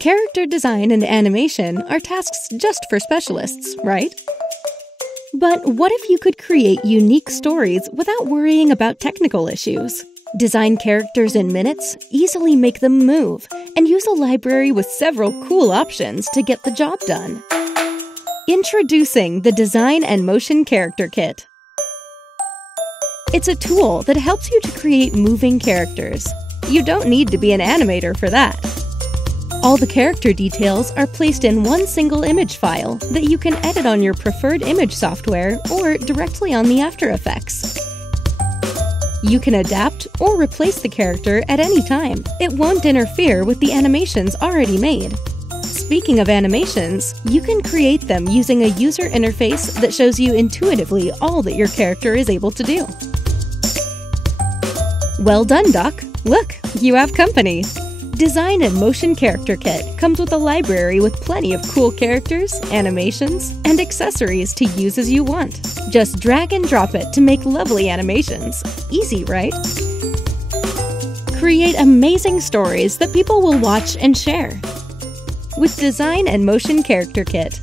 Character design and animation are tasks just for specialists, right? But what if you could create unique stories without worrying about technical issues? Design characters in minutes, easily make them move, and use a library with several cool options to get the job done. Introducing the Design and Motion Character Kit. It's a tool that helps you to create moving characters. You don't need to be an animator for that. All the character details are placed in one single image file that you can edit on your preferred image software or directly on the After Effects. You can adapt or replace the character at any time. It won't interfere with the animations already made. Speaking of animations, you can create them using a user interface that shows you intuitively all that your character is able to do. Well done, Doc! Look, you have company! Design and Motion Character Kit comes with a library with plenty of cool characters, animations, and accessories to use as you want. Just drag and drop it to make lovely animations. Easy, right? Create amazing stories that people will watch and share. With Design and Motion Character Kit,